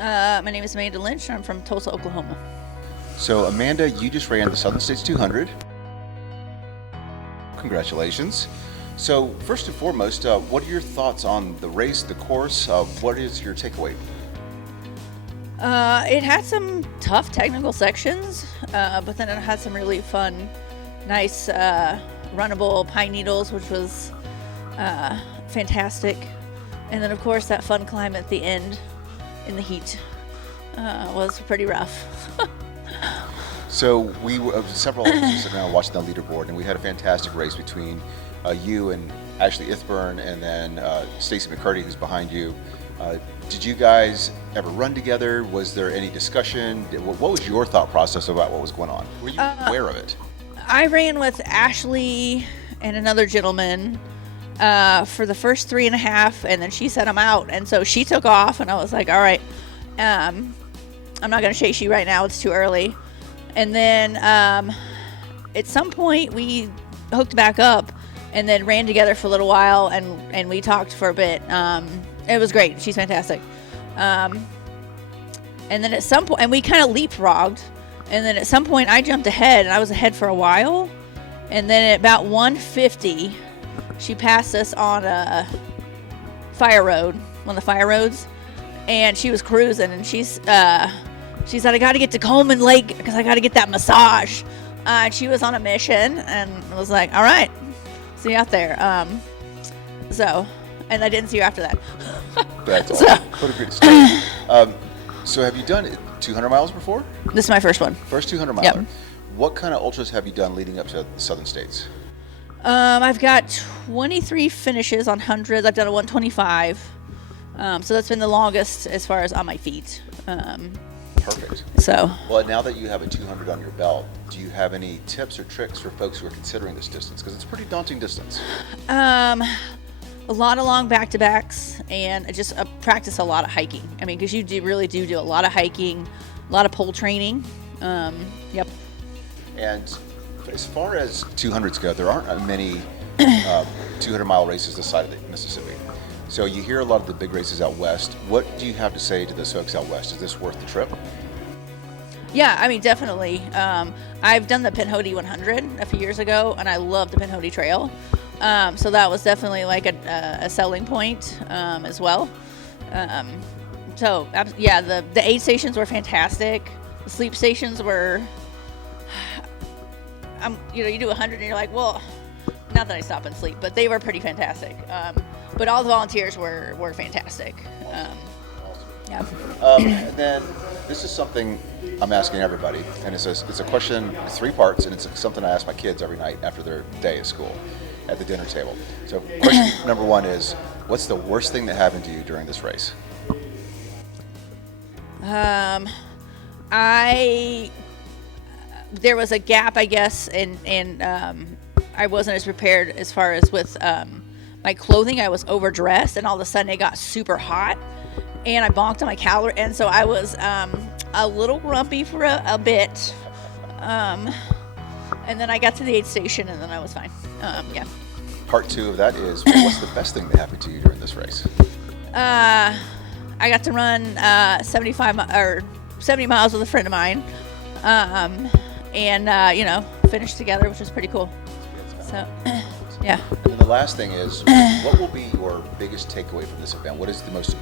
My name is Amanda Lynch. I'm from Tulsa, Oklahoma. So Amanda, you just ran the Southern States 200. Congratulations. So first and foremost, what are your thoughts on the race, the course? What is your takeaway? It had some tough technical sections, but then it had some really fun, nice, runnable pine needles, which was fantastic. And then, of course, that fun climb at the end in the heat was pretty rough. So we several officers sitting around watching the leaderboard, and we had a fantastic race between you and Ashley Ithburn, and then Stacy McCurdy, who's behind you. Did you guys ever run together? Was there any discussion? What was your thought process about what was going on? Were you aware of it? I ran with Ashley and another gentleman for the first 3.5, and then she said I'm out, and so she took off, and I was like, all right, I'm not going to chase you right now. It's too early. And then at some point we hooked back up and then ran together for a little while, and we talked for a bit. It was great. She's fantastic. And then at some point, and we kind of leapfrogged, and then at some point I jumped ahead, and I was ahead for a while, and then at about 150 she passed us on a fire road, one of the fire roads, and she was cruising, and she said, I got to get to Coleman Lake because I got to get that massage. And she was on a mission, and I was like, all right, see you out there. And I didn't see you after that. That's awesome. What a great story. So have you done 200 miles before? This is my first one. First 200 miler. Yep. What kind of ultras have you done leading up to the Southern States? I've got 23 finishes on hundreds. I've done a 125. So that's been the longest as far as on my feet. Perfect. So. Well, now that you have a 200 on your belt, do you have any tips or tricks for folks who are considering this distance? Because it's a pretty daunting distance. A lot of long back-to-backs, and just practice a lot of hiking. I mean, because you really do a lot of hiking, a lot of pole training. Yep. And as far as 200s go, there aren't many 200-mile races this side of the Mississippi. So you hear a lot of the big races out west. What do you have to say to those folks out west? Is this worth the trip? Yeah, I mean, definitely. I've done the Pinhoti 100 a few years ago, and I love the Pinhoti Trail. So that was definitely like a selling point as well. The aid stations were fantastic. The sleep stations were, you do 100 and you're like, well, not that I stop and sleep, but they were pretty fantastic. But all the volunteers were fantastic. Yeah. And then this is something I'm asking everybody, and it's a question, 3 parts, and it's something I ask my kids every night after their day at school at the dinner table. So question number 1 is, what's the worst thing that happened to you during this race? There was a gap, I guess, and I wasn't as prepared as far as with my clothing. I was overdressed, and all of a sudden it got super hot, and I bonked on my calorie, and so I was a little grumpy for a bit. And then I got to the aid station, and then I was fine. Yeah. Part 2 of that is, what's the best thing that happened to you during this race? I got to run 70 miles with a friend of mine, and finished together, which was pretty cool. So, yeah. And then the last thing is, what will be your biggest takeaway from this event? What is the most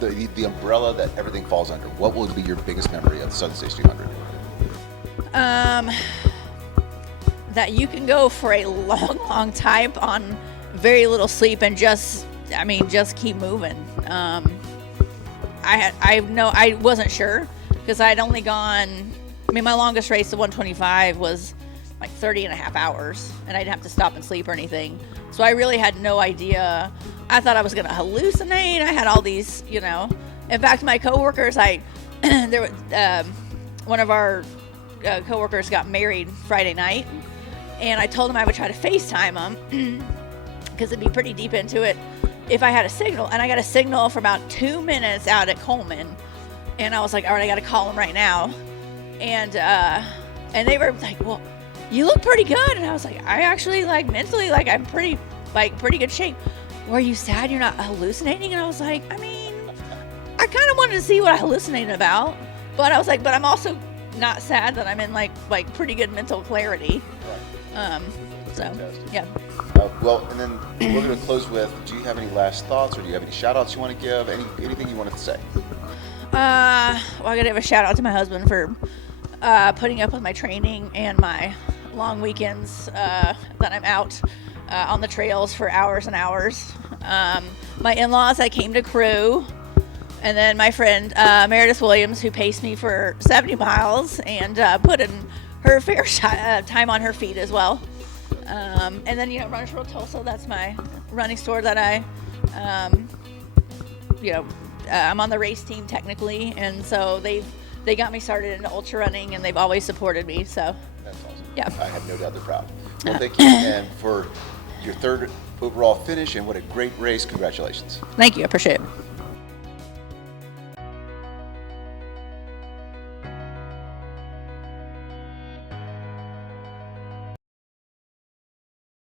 the umbrella that everything falls under? What will be your biggest memory of the Southern States 200? That you can go for a long time on very little sleep and just keep moving. I wasn't sure because I'd only gone, my longest race, the 125, was like 30.5 hours, and I didn't have to stop and sleep or anything. So I really had no idea. I thought I was going to hallucinate. I had all these, In fact, my coworkers, one of our coworkers got married Friday night, and I told him I would try to FaceTime him because it'd be pretty deep into it if I had a signal. And I got a signal for about 2 minutes out at Coleman, and I was like, all right, I got to call him right now. And they were like, well, you look pretty good. And I was like, I actually mentally, I'm pretty good shape. Were you sad you're not hallucinating? And I was like, I kind of wanted to see what I hallucinated about, but I was like, but I'm also not sad that I'm in like pretty good mental clarity. Right. So Fantastic. yeah. Well, and then we're going to close with, do you have any last thoughts, or do you have any shout outs you want to give? Anything you wanted to say? Well, I gotta give a shout out to my husband for putting up with my training and my long weekends that I'm out on the trails for hours and hours. My in-laws, I came to crew, and then my friend Meredith Williams, who paced me for 70 miles and put in her fair time on her feet as well. And then, Runners World Tulsa, that's my running store that I'm on the race team technically, and so they got me started into ultra running, and they've always supported me. So That's awesome. yeah. I have no doubt they're proud. Well, thank you, and for your third overall finish, and what a great race. Congratulations. Thank you, I appreciate it.